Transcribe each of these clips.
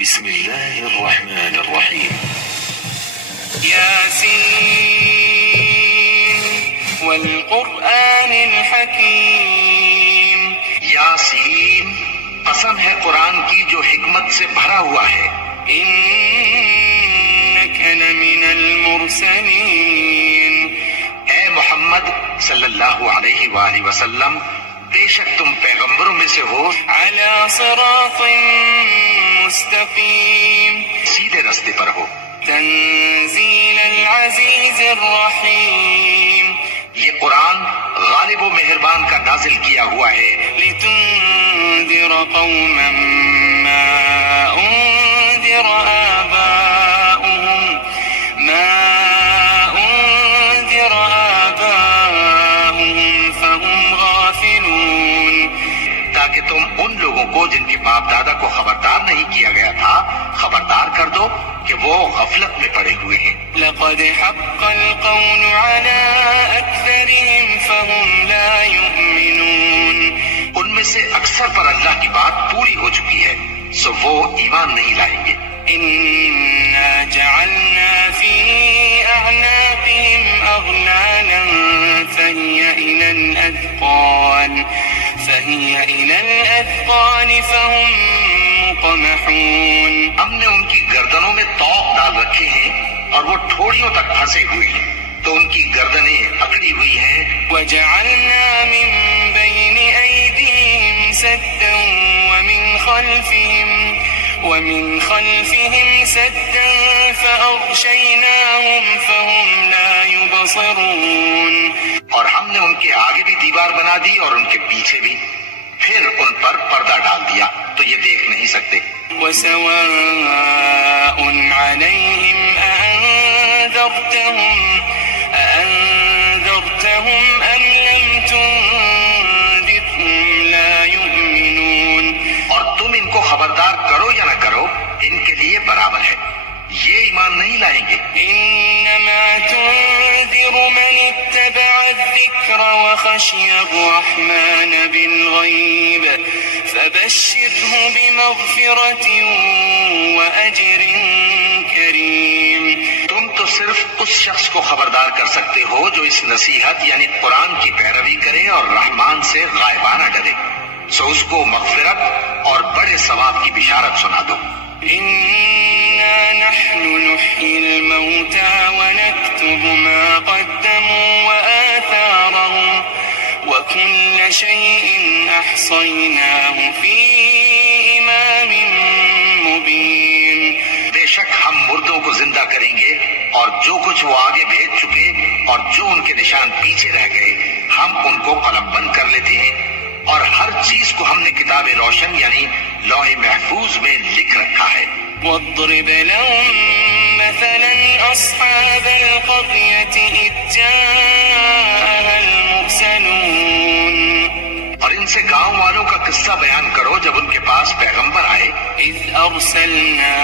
بسم الله الرحمن الرحيم ياسين والقرآن الحكيم یاسین، قسم ہے قرآن کی جو حکمت سے بھرا ہوا ہے. إنك لمن المرسلين اے محمد صلی اللہ علیہ وآلہ وسلم، بے شک تم پیغمبروں میں سے ہو، على صراط مستقيم سیدھے رستے پر ہو. تنزيل العزيز الرحيم یہ قرآن غالب و مہربان کا نازل کیا ہوا ہے، لتنذر قوما ما أنذر آباؤهم فهم غافلون، تاکہ تم ان لوگوں کو جن کے باپ دادا کو خبردار نہیں کیا گیا تھا خبردار کر دو کہ وہ غفلت میں پڑے ہوئے ہیں. لقد حق القول على أكثرهم فهم لا يؤمنون. ان میں سے اکثر پر اللہ کی بات پوری ہو چکی ہے، سو وہ ایمان نہیں لائیں گے. إنا جعلنا في أعناقهم أغلالا فهي إلى الأذقان فهم مقمحون. ہم نے ان کی گردنوں میں طوق ڈال رکھے ہیں اور وہ ٹھوڑیوں تک پھنسے ہوئے ہیں، تو ان کی گردنیں اکڑی ہوئی ہیں. وجعلنا من بين أيديهم سدا ومن خلفهم سدا فأغشيناهم فهم لا يبصرون. اور ہم نے ان کے آگے بھی دیوار بنا دی اور ان کے پیچھے بھی، پھر ان پر پردہ ڈال دیا تو یہ دیکھ نہیں سکتے. وسواء عليهم أأنذرتهم أم لم تنذرهم لا يؤمنون. اور تم ان کو خبردار کرو یا نہ کرو، ان کے لیے برابر ہے، یہ ایمان نہیں لائیں گے. إنما تنذر من اتبع الذكر وخشي الرحمن بالغيب فبشره بمغفرة وأجر كريم. تم تو صرف اس شخص کو خبردار کر سکتے ہو جو اس نصیحت یعنی قرآن کی پیروی کرے اور رحمان سے غائبانہ ڈرے، سو اس کو مغفرت اور بڑے ثواب کی بشارت سنا دو. إنا نحن نحيي الموتى ونكتب ما قدموا وآثارهم وكل شيء أحصيناه في إمام مبين. بے شک ہم مردوں کو زندہ کریں گے اور جو کچھ وہ آگے بھیج چکے اور جو ان کے نشان پیچھے رہ گئے ہم ان کو قلم بند کر لیتے ہیں، اور ہر چیز کو ہم نے کتاب روشن یعنی لوح محفوظ میں لکھ رکھا ہے. واضرب لهم مثلا أصحاب القرية إذ جاءها المرسلون. اور ان سے گاؤں والوں کا قصہ بیان کرو جب ان کے پاس پیغمبر آئے. إذ أرسلنا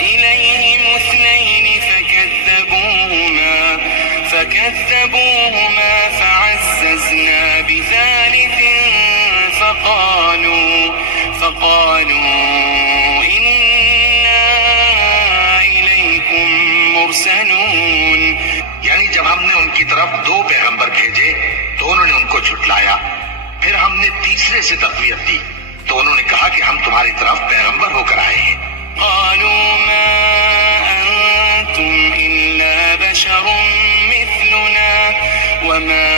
إليهم اثنين فكذبوهما فعززنا بثالث فقالوا إنا إليكم مرسلون. یعنی جب ہم نے ان کی طرف دو پیغمبر بھیجے تو انہوں نے ان کو جھٹلایا، پھر ہم نے تیسرے سے تقویت دی تو انہوں نے کہا کہ ہم تمہاری طرف پیغمبر ہو کر آئے ہیں. قالوا ما أنتم إلا بشر مثلنا وما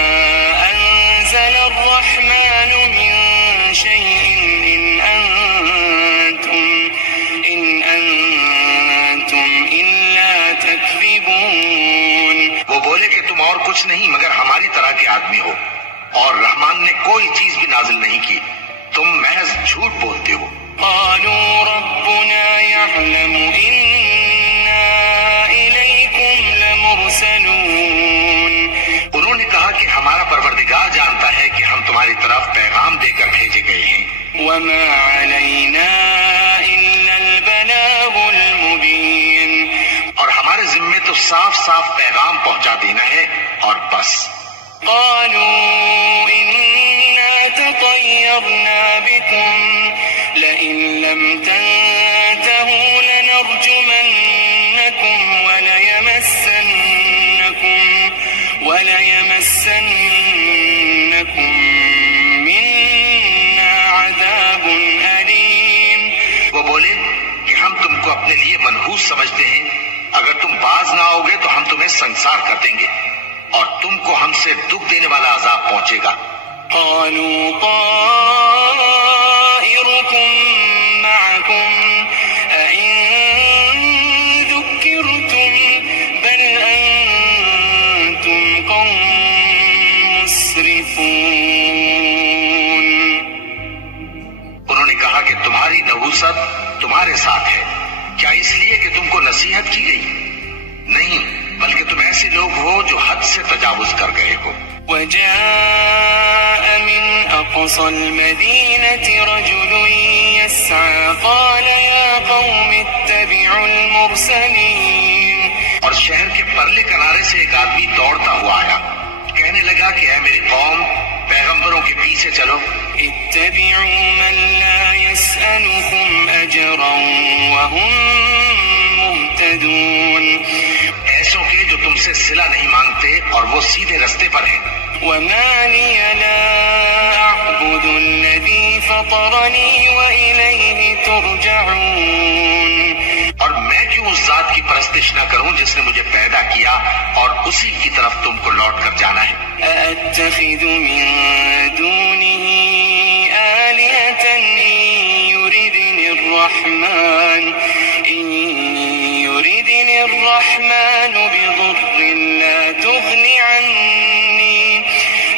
أنزل الرحمن من شيء إن أنتم إلا تكذبون. وہ بولے کہ تم اور کچھ نہیں مگر ہماری طرح کے آدمی ہو، اور رحمان نے کوئی چیز بھی نازل نہیں کی، تم محض جھوٹ بولتے ہو. قالوا ربنا يعلم إنا إليكم لمرسلون. انہوں نے کہا کہ ہمارا پروردگار جانتا ہے کہ ہم تمہاری طرف پیغام دے کر بھیجے گئے ہیں. وما علينا إلا البلاغ المبين. اور ہمارے ذمے تو صاف صاف پیغام پہنچا دینا ہے اور بس. قالوا إنا تطيرنا بكم لئن لم تنتهوا وَلَيَمَسَّنَّكُم مِّنَّا عَذَابٌ أَلِيمٌ. وہ بولے کہ ہم تم کو اپنے لیے منحوس سمجھتے ہیں، اگر تم باز نہ آؤ گے تو ہم تمہیں سنسار کر دیں گے اور تم کو ہم سے دکھ دینے والا عذاب پہنچے گا. قالوا طائركم معكم أئن ذكرتم بل أنتم قوم مسرفون. انہوں نے کہا کہ تمہاری نحوست تمہارے ساتھ ہے، کیا اس لیے کہ تم کو نصیحت کی گئی؟ نہیں، بلکہ تم ایسے لوگ ہو جو حد سے تجاوز کر گئے ہو. وجاء من أقصى المدينة رجل يسعى قال يا قوم اتبعوا المرسلين. اور شہر کے پرلے کنارے سے ایک آدمی دوڑتا ہوا آیا، کہنے لگا کہ اے میری قوم، پیغمبروں کے پیچھے چلو. اتبعوا من لا يسألكم أجرا وهم مهتدون. ایسوں کے جو تم سے صلہ نہیں مانگتے اور وہ سیدھے رستے پر ہیں. وما لي لا أعبد الذي فطرني وإليه ترجعون. اور میں کیوں اس ذات کی پرستش نہ کروں جس نے مجھے پیدا کیا اور اسی کی طرف تم کو لوٹ کر جانا ہے. أأتخذ من دونه آلهة إن يردني الرحمن بضر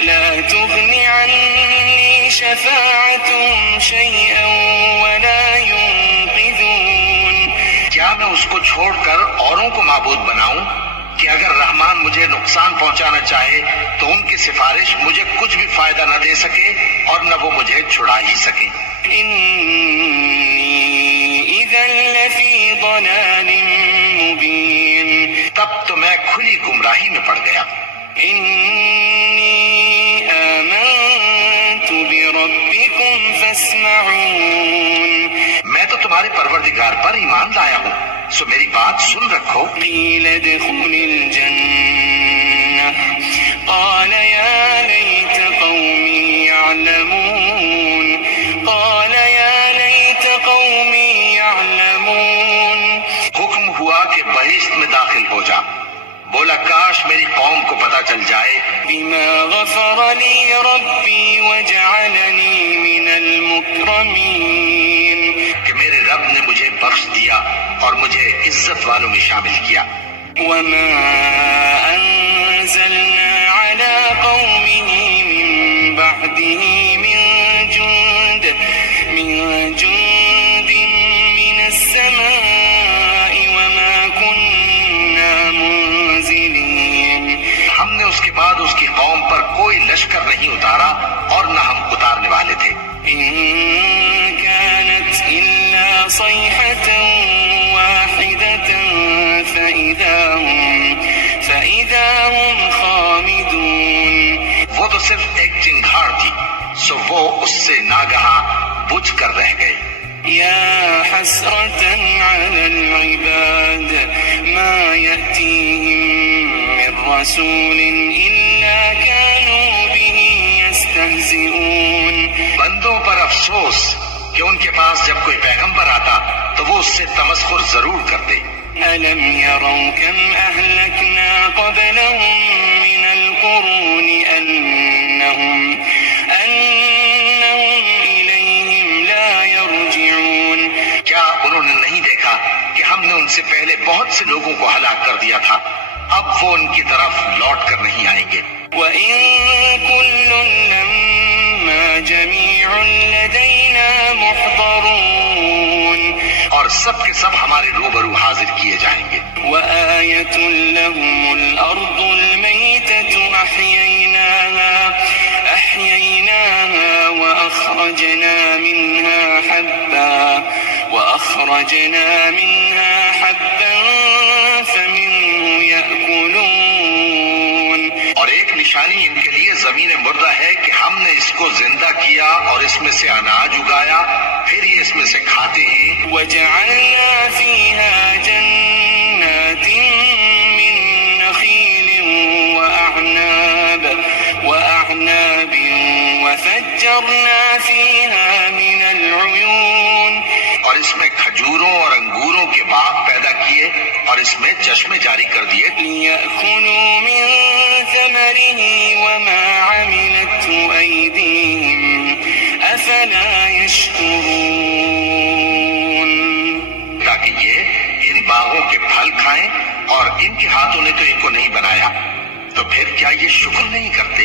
لا تغني عني شفاعتهم شيئا ولا ينقذون. کیا میں اس کو چھوڑ کر اوروں کو معبود بناؤں کہ اگر رحمان مجھے نقصان پہنچانا چاہے تو ان کی سفارش مجھے کچھ بھی فائدہ نہ دے سکے اور نہ وہ مجھے چھڑا ہی سکیں. إني إذا لفي ضلال مبين. تب تو میں کھلی گمراہی میں پڑ گیا. إني آمنت بربكم فاسمعون. میں تو تمہارے پروردگار پر ایمان لایا ہوں، سو میری بات سن رکھو. قيل ادخل الجنة قال يا ليت قومي يعلمون. قال يا ليت قومي يعلمون. حکم ہوا کہ بہشت میں داخل ہو جا. بولا کاش میری قوم کو پتہ چل جائے بما غفر لي ربي وجعلني من المكرمين. کہ میرے رب نے مجھے بخش دیا اور مجھے عزت والوں میں شامل کیا. وما أنزلنا على قومه من بعده من جند من السماء وما كنا منزلين. ہم نے اس کے بعد اس کی قوم پر کوئی لشکر نہیں اتارا اور نہ ہم اتارنے والے تھے. إن كانت إلا صيحة واحدة فإذا هم خامدون. وہ تو صرف ایک چنگھاڑ تھی، سو وہ اس سے ناگہاں بجھ کر رہ گئے. يا حسرة على العباد ما يأتيهم من رسول إلا كانوا به يستهزئون. بندوں پر افسوس کہ ان کے پاس جب کوئی پیغمبر آتا تو وہ اس سے تمسخر ضرور کرتے. ألم يروا كم أهلكنا قبلهم من القرون أنهم إليهم لا يرجعون. کیا انہوں نے نہیں دیکھا کہ ہم نے ان سے پہلے بہت سے لوگوں کو ہلاک کر دیا تھا، اب وہ ان کی طرف لوٹ کر نہیں آئیں گے. وإن كل لما جميع لدينا محضرون. اور سب کے سب ہمارے روبرو حاضر کیے جائیں گے. وآية لهم الأرض الميتة أحييناها وأخرجنا منها حبا فمنه يأكلون. اور ایک نشانی ان کے لیے زمین مردہ ہے کہ ہم نے اس کو زندہ کیا اور اس میں سے اناج اگایا، پھر یہ اس میں سے کھاتے ہیں. وجعلنا فيها جنات من نخيل وأعناب وفجرنا فيها من العيون اور اس میں کھجوروں اور انگوروں کے باغ پیدا کیے اور اس میں چشمے جاری کر دیے ليأكلوا من ثمره وما عملته أيديهم أفلا يشكرون تاکہ یہ ان باغوں کے پھل کھائیں اور ان کے ہاتھوں نے تو ان کو نہیں بنایا، تو پھر کیا یہ شکر نہیں کرتے؟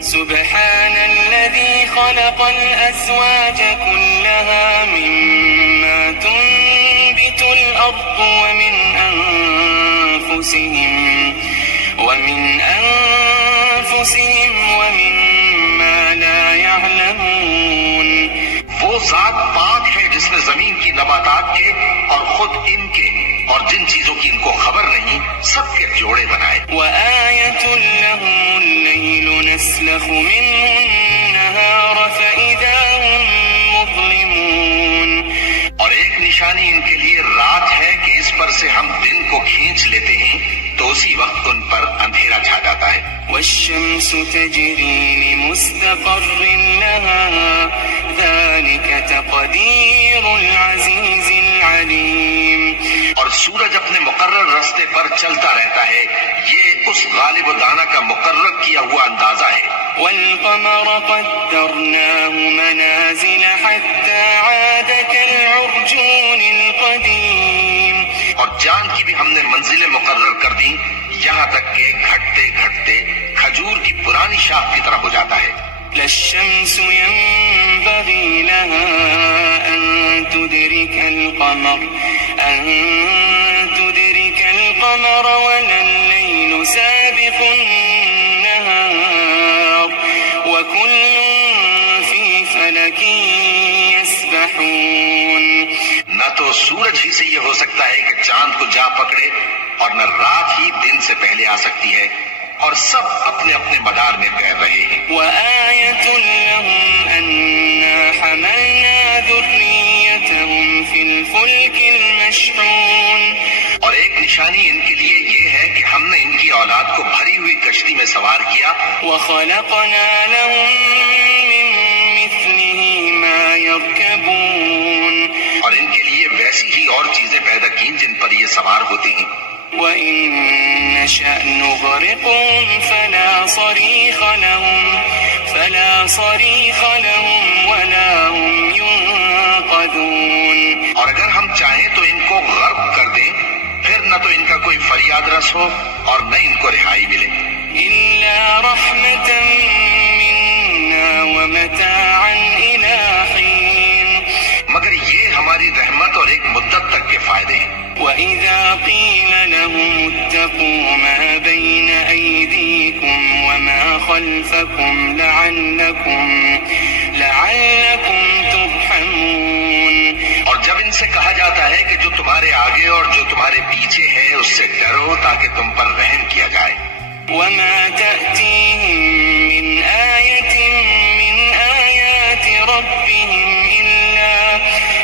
سبحان الذي خلق الأزواج كلها مما تنبت الأرض ومن أنفسهم ومما لا يعلمون وہ ذات پاک ہے جس نے زمین کی نباتات کے اور خود ان کے اور جن چیزوں کی ان کو خبر نہیں سب کے جوڑے بنائے وآية لهم الليل نسلخ منه النهار فإذا هم مظلمون اور ایک نشانی ان کے لیے رات ہے کہ اس پر سے ہم دن کو کھینچ لیتے ہیں تو اسی وقت ان پر اندھیرا چھا جاتا ہے والشمس تجري لمستقر لها ذلك تقدير العزيز العليم اور سورج اپنے مقرر راستے پر چلتا رہتا ہے، یہ اس غالب و دانا کا مقرر کیا ہوا اندازہ ہے والقمر قدرناه منازل حتى عاد كالعرجون القديم اور چاند کی بھی ہم نے منزلیں مقرر کر دی یہاں تک کہ گھٹتے گھٹتے کھجور کی پرانی شاخ کی طرح ہو جاتا ہے لا الشمس ينبغي لها أن تدرك القمر ولا الليل سابق النهار وكل في فلك يسبحون نہ تو سورج ہی سے یہ ہو سکتا ہے کہ چاند کو جا پکڑے اور نہ رات ہی دن سے پہلے آ سکتی ہے، اور سب اپنے اپنے مدار میں تیر رہے ہیں وآية لهم أنا حملنا ذريتهم في الفلك المشحون اور ایک نشانی ان کے لیے یہ ہے کہ ہم نے ان کی اولاد کو بھری ہوئی کشتی میں سوار کیا وخلقنا لهم من مثله ما يركبون اور ان کے لیے ویسی ہی اور چیزیں پیدا کی جن پر یہ سوار ہوتے ہیں وإن نشأ نغرقهم فلا صريخ لهم ولا هم ينقذون اور اگر ہم چاہیں تو ان کو غرق کر دیں، پھر نہ تو ان کا کوئی فریاد رس ہو اور نہ ان کو رہائی ملے إلا رحمة منا ومتاعا إلى حين مگر یہ ہماری رحمت اور ایک مدت تک کے فائدے ہیں وإذا قيل لهم اتقوا ما بين أيديكم وما خلفكم لعلكم ترحمون اور جب ان سے کہا جاتا ہے کہ جو تمہارے آگے اور جو تمہارے پیچھے ہے اس سے ڈرو تاکہ تم پر رحم کیا جائے وما تأتيهم من آية من آيات ربهم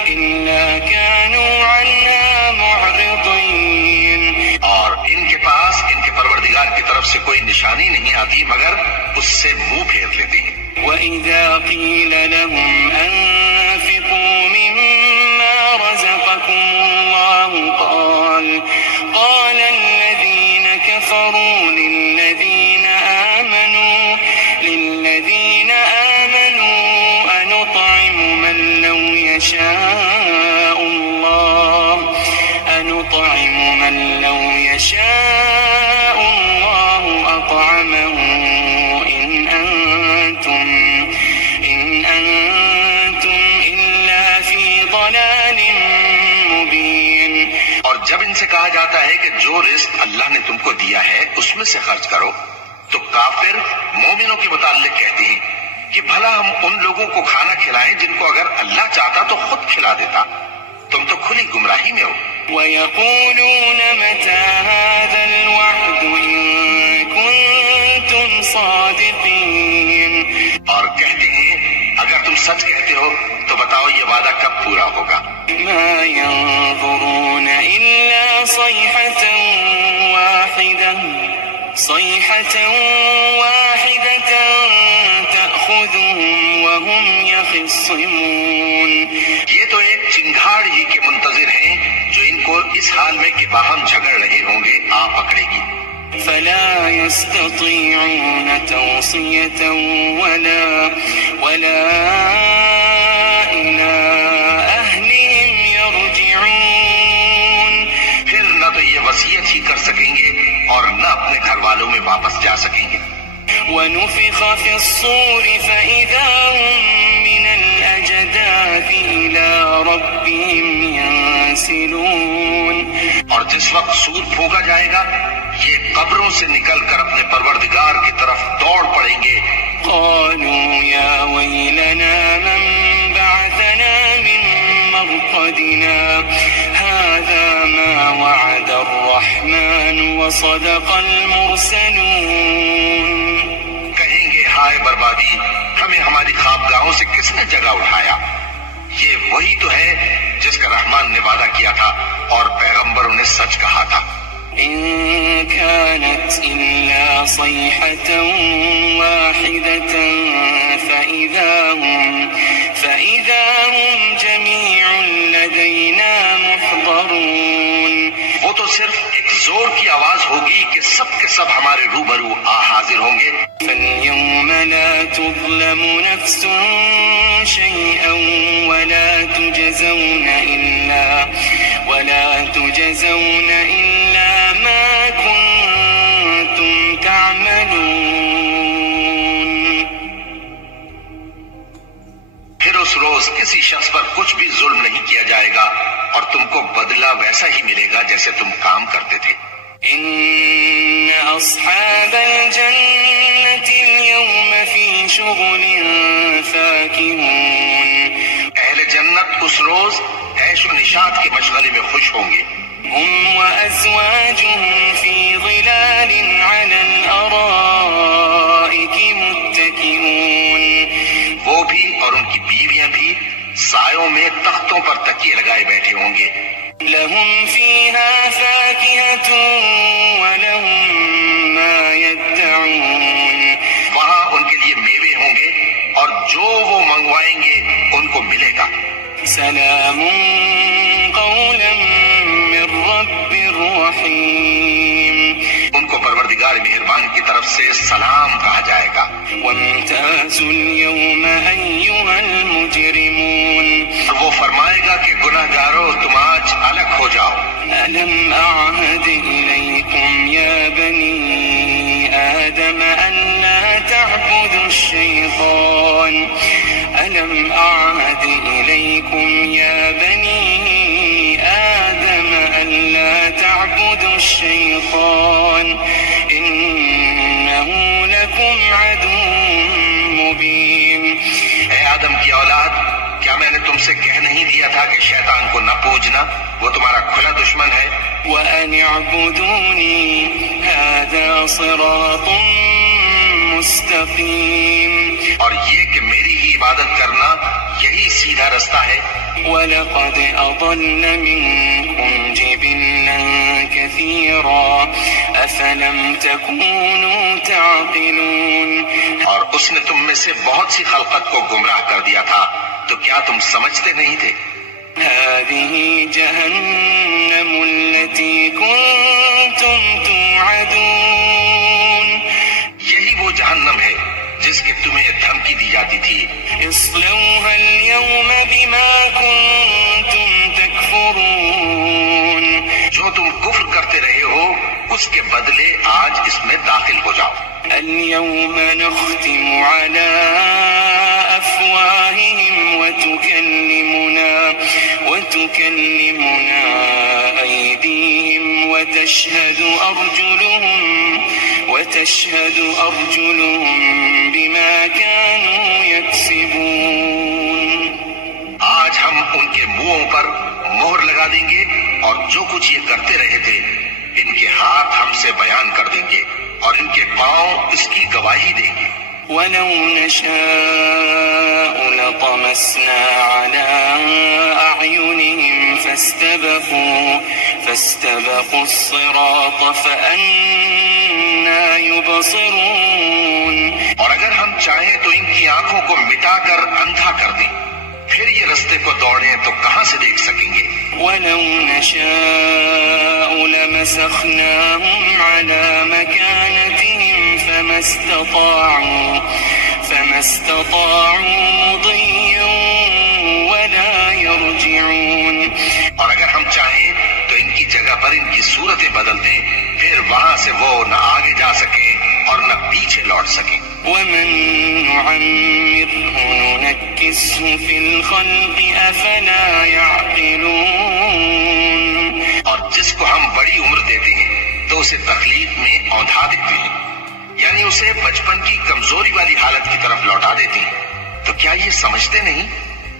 إلا كانوا عنها معرضين اور ان کے پاس ان کے پروردگار کی طرف سے کوئی نشانی نہیں آتی مگر اس سے منہ پھیر لیتے ہیں وإذا قيل لهم أنفقوا مما رزقكم الله قال الذين كفروا للذين آمنوا أنطعم من لو يشاء الله أطعمه إن أنتم إلا في ضلال مبين اور جب ان سے کہا جاتا ہے کہ جو رزق اللہ نے تم کو دیا ہے اس میں سے خرچ کرو تو کافر مومنوں کے متعلق کہتے ہیں کہ بھلا ہم ان لوگوں کو کھانا کھلائیں جن کو اگر اللہ چاہتا تو خود کھلا دیتا، تم تو کھلی گمراہی میں ہو ويقولون متى هذا الوعد إن كنتم صادقين اور کہتے ہیں اگر تم سچ کہتے ہو تو بتاؤ یہ وعدہ کب پورا ہوگا ما ينظرون إلا صيحة واحدة تأخذهم وهم يخصمون یہ تو ایک چنگھاڑ ہی کے منتظر ہیں جو ان کو اس حال میں کہ باہم جھگڑ رہے ہوں گے آ پکڑے گی. فلا يستطيعون توصية ولا إلى أهلهم يرجعون. پھر نہ تو یہ وصیت ہی کر سکیں گے اور نہ اپنے گھر والوں میں واپس جا سکیں گے. ونفخ في الصور فإذا هم من الأجداث إلى ربهم ينسلون. اور جس وقت سور پھونکا جائے گا یہ قبروں سے نکل کر اپنے پروردگار کی طرف دوڑ پڑیں گے. قالوا يا ويلنا من بعثنا من مرقدنا هذا ما وعد الرحمن وصدق المرسلون. کہیں گے ہائے بربادی، ہمیں ہماری خوابگاہوں سے کس نے جگہ اٹھایا. یہ وہی تو ہے جس کا رحمان نے وعدہ کیا تھا اور پیغمبروں نے سچ کہا تھا. إن كانت إلا صيحة واحدة فإذا هم جميع لدينا محضرون. وہ تو صرف ایک زور کی آواز ہوگی کہ سب کے سب ہمارے روبرو حاضر ہوں گے. فاليوم لا تظلم نفس شيئا ولا تجزون إلا ما كنتم تعملون. پھر اس روز کسی شخص پر کچھ بھی ظلم نہیں کیا جائے گا اور تم کو بدلہ ویسا ہی ملے گا جیسے تم کام کرتے تھے. إن أصحاب الجنة اليوم في شغل فاكهون. اہل جنت اس روز عیش و نشاط کے مشغلے میں خوش ہوں گے. هم وأزواجهم في ظلال على الأرائك متكئون. وہ بھی اور ان کی بیویاں بھی سایوں میں تختوں پر تکیے لگائے بیٹھے ہوں گے. لهم فيها فاكهة ولهم ما يدعون. وہاں ان کے لیے میوے ہوں گے اور جو وہ منگوائیں گے ان کو ملے گا. سلام قولا من رب رحيم. ان کو پروردگار مہربان کی طرف سے سلام کہا جائے گا. وامتازوا اليوم أيها المجرمون. اور وہ فرمائے گا کہ گناہ گارو تم آج الگ ہو جاؤ. ألم أعهد إليكم يا بني آدم ألا تعبدوا الشيطان. ألم أعهد إليكم يا بني آدم ألا تعبدوا الشيطان إنه لكم عدو مبين. اے آدم کی اولاد، کیا میں نے تم سے کہہ نہیں دیا تھا کہ شیطان کو نہ پوجنا، وہ تمہارا کھلا دشمن ہے. وأن اعبدوني هذا صراط مستقيم. اور یہ کہ میری ہی عبادت کرنا یہی سیدھا رستہ ہے. وَلَقَدْ أَضَلَّ مِنكُمْ جِبِلًّا كَثِيرًا أَفَلَمْ تَكُونُوا تَعْقِلُونَ. اور اس نے تم میں سے بہت سی خلقت کو گمراہ کر دیا تھا، تو کیا تم سمجھتے نہیں تھے؟ هذه جهنم التي كنتم توعدون. یہی وہ جہنم ہے جس کی تمہیں دھمکی دی جاتی تھی. اصلوها اليوم بما كنتم تكفرون. جو تم کفر کرتے رہے ہو اس کے بدلے آج اس میں داخل ہو جاؤ. اليوم نختم على أفواههم وتكلمنا أيديهم وتشهد أرجلهم بما كانوا يكسبون. آج ہم ان کے منہوں پر مہر لگا دیں گے اور جو کچھ یہ کرتے رہے تھے ان کے ہاتھ ہم سے بیان کر دیں گے اور ان کے پاؤں اس کی گواہی دیں گے. ولو نشاء لطمسنا على أعينهم فاستبقوا الصراط فأنى يبصرون. اور اگر ہم چاہیں تو ان کی آنکھوں کو مٹا کر اندھا کر دیں، پھر یہ رستے کو دوڑیں تو کہاں سے دیکھ سکیں گے؟ ولو نشاء لمسخناهم على مكانتهم فما استطاعوا مضيا ولا يرجعون. اور اگر ہم چاہیں تو ان کی جگہ پر ان کی صورتیں بدل دیں، پھر وہاں سے وہ نہ آگے جا سکیں اور نہ پیچھے لوٹ سکیں. ومن نعمره ننكسه في الخلق أفلا يعقلون. اور جس کو ہم بڑی عمر دیتے ہیں تو اسے تخلیق میں اوندھا دیتے ہیں، یعنی اسے بچپن کی کمزوری والی حالت کی طرف لوٹا دیتے ہیں. تو کیا یہ سمجھتے نہیں؟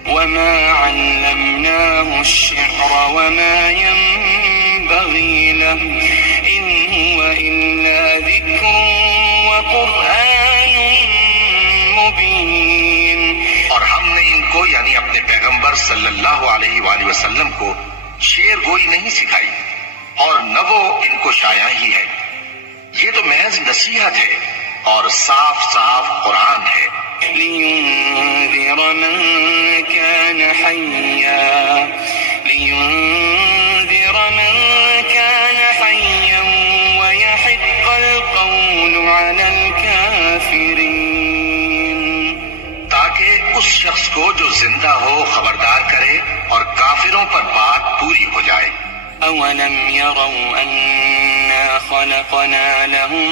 وما علمناه الشعر وما ينبغي له إن هو إلا ذكر وقرآن مبين. اور ہم نے ان کو یعنی اپنے پیغمبر صلی اللہ علیہ وآلہ وسلم کو شعر گوئی نہیں سکھائی، اور نہ وہ ان کو شایع ہی ہے. یہ تو محض نصیحت ہے اور صاف صاف قرآن ہے. لينذر من كان حيا ويحق القول على الكافرين. تاکہ اس شخص کو جو زندہ ہو خبردار کرے اور کافروں پر بات پوری ہو جائے. أولم يروا أنا خلقنا لهم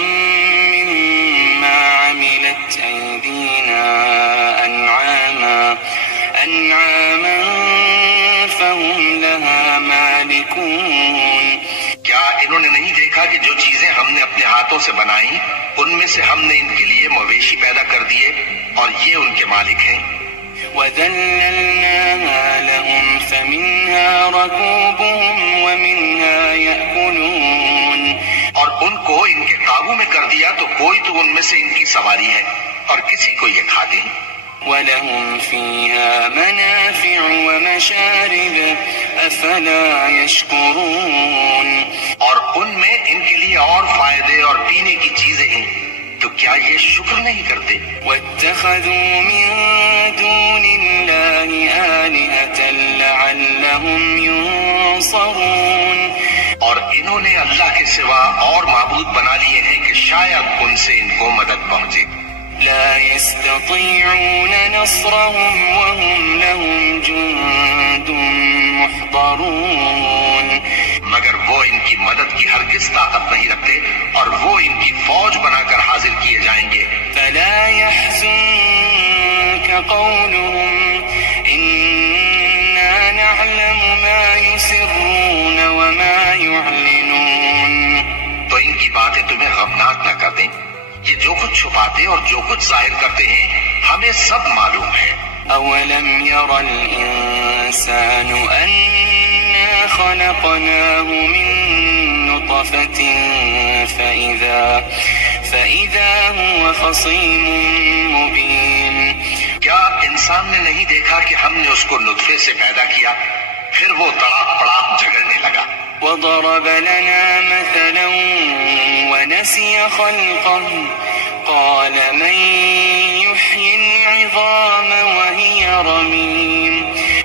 مما عملت أيدينا أنعاما فهم لها مالكون. کیا انہوں نے نہیں دیکھا کہ جو چیزیں ہم نے اپنے ہاتھوں سے بنائیں ان میں سے ہم نے ان کے لیے مویشی پیدا کر دیے اور یہ ان کے مالک ہیں. وَذَلَّلْنَاهَا لَهُمْ فَمِنْهَا رَكُوبُهُمْ وَمِنْهَا يَأْكُلُونَ. اور ان کو ان کے قابو میں کر دیا تو کوئی تو ان میں سے ان کی سواری ہے اور کسی کو یہ کھاتے ہیں. وَلَهُمْ فِيهَا مَنَافِعُ وَمَشَارِبُ أَفَلَا يَشْكُرُونَ. اور ان میں ان کے لیے اور فائدے اور پینے کی چیزیں ہیں، تو کیا یہ شکر نہیں کرتے؟ وَاتَّخَذُوا مِن دُونِ اللَّهِ آلِهَةً لَعَلَّهُمْ يُنصَرُونَ. اور انہوں نے اللہ کے سوا اور معبود بنا لیے ہیں کہ شاید ان سے ان کو مدد پہنچے. لا يستطيعون نصرهم وهم لهم جند محضرون. مگر وہ ان کی مدد کی ہرگز طاقت نہیں رکھتے اور وہ ان کی فوج بنا کر حاضر کیے جائیں گے. فلا يحزنك قولهم إنا نعلم ما يسرون وما يعلنون. تو ان کی باتیں تمہیں غمناک نہ کر دیں. یہ جو کچھ چھپاتے اور جو کچھ ظاہر کرتے ہیں ہمیں سب معلوم ہے. أولم ير الإنسان أنا خلقناه من نطفة فإذا هو خصيم مبين. کیا انسان نے نہیں دیکھا کہ ہم نے اس کو نطفے سے پیدا کیا، پھر وہ تڑاک پڑاک جھگڑنے لگا. وضرب لنا مثلا ونسي خلقه قال من يحيي العظام وهي رميم.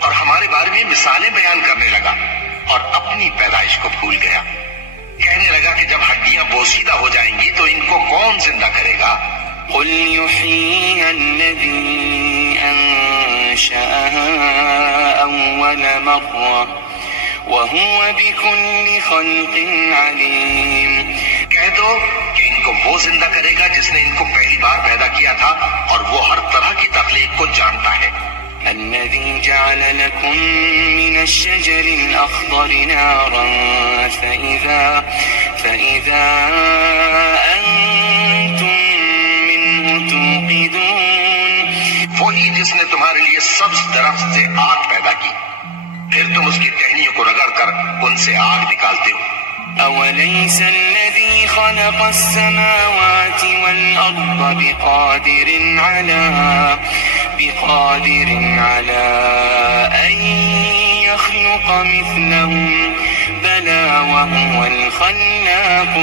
اور ہمارے بارے میں مثالیں بیان کرنے لگا اور اپنی پیدائش کو بھول گیا. کہنے لگا کہ جب ہڈیاں بوسیدہ ہو جائیں گی تو ان کو کون زندہ کرے گا؟ قل يحييها الذي أنشأها أول مرة وهو بكل خلق عليم. کہہ دو کہ ان کو وہ زندہ کرے گا جس نے ان کو پہلی بار پیدا کیا تھا اور وہ ہر طرح کی تخلیق کو جانتا ہے. الذي جعل لكم من الشجر الأخضر نارا فإذا أنتم منه توقدون. وہی جس نے تمہارے لیے سبز درخت سے آگ پیدا کی، پھر تم اس کی ٹہنیوں کو رگڑ کر ان سے آگ نکالتے ہو. أوليس الذي خلق السماوات والأرض بقادر على أن يخلق مثلهم بلى وهو الخلاق